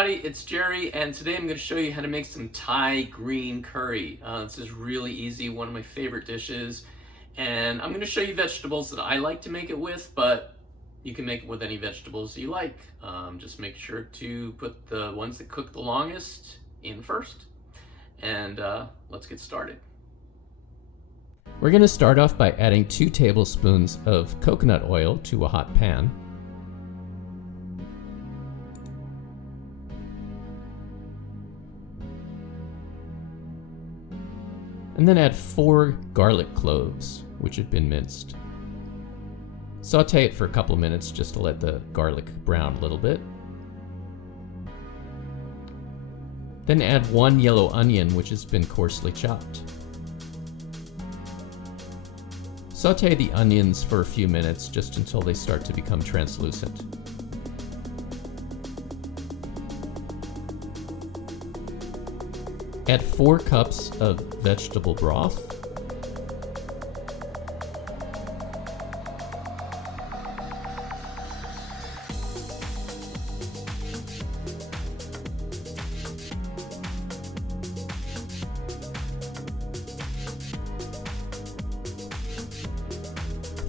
everybody, it's Jerry, and today I'm going to show you how to make some Thai green curry. This is really easy, one of my favorite dishes, and I'm going to show you vegetables that I like to make it with, but you can make it with any vegetables you like. Just make sure to put the ones that cook the longest in first, and let's get started. We're going to start off by adding 2 tablespoons of coconut oil to a hot pan. And then add 4 garlic cloves, which have been minced. Saute it for a couple of minutes just to let the garlic brown a little bit. Then add 1 yellow onion, which has been coarsely chopped. Saute the onions for a few minutes just until they start to become translucent. Add 4 cups of vegetable broth.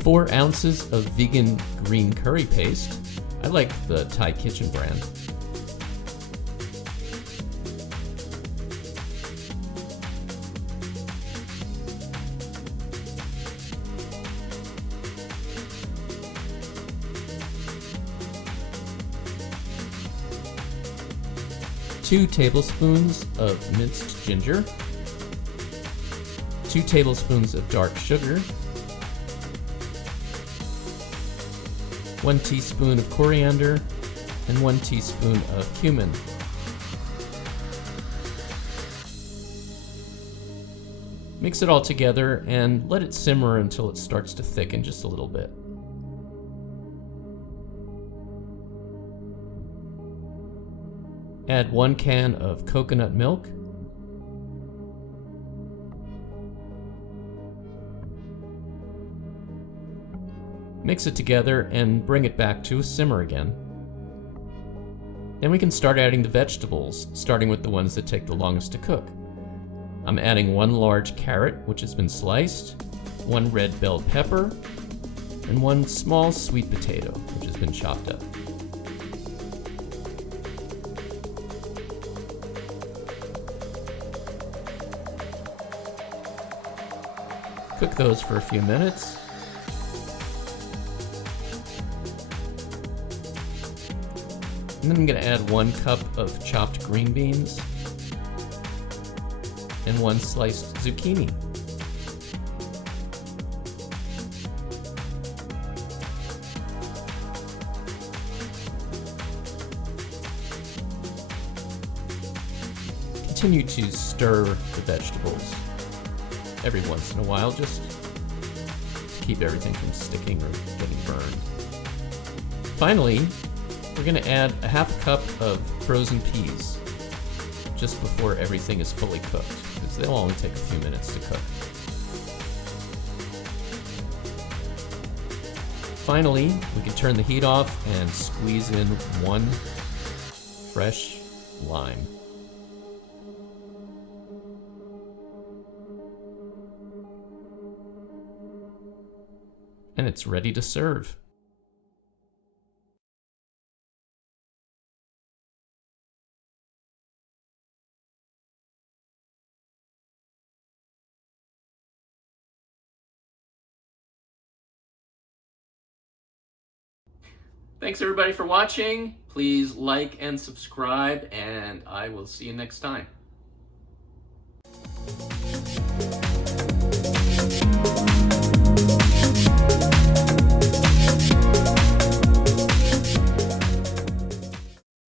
Four ounces of vegan green curry paste. I like the Thai Kitchen brand. Two tablespoons of minced ginger, 2 tablespoons of dark sugar, 1 teaspoon of coriander, and 1 teaspoon of cumin. Mix it all together and let it simmer until it starts to thicken just a little bit. Add 1 can of coconut milk. Mix it together and bring it back to a simmer again. Then we can start adding the vegetables, starting with the ones that take the longest to cook. I'm adding 1 large carrot, which has been sliced, 1 red bell pepper, and 1 small sweet potato, which has been chopped up. Cook those for a few minutes. And then I'm going to add 1 cup of chopped green beans and 1 sliced zucchini. Continue to stir the vegetables every once in a while, just to keep everything from sticking or getting burned. Finally, we're going to add a half cup of frozen peas just before everything is fully cooked, because they'll only take a few minutes to cook. Finally, we can turn the heat off and squeeze in 1 fresh lime. And it's ready to serve. Thanks everybody for watching. Please like and subscribe, and I will see you next time.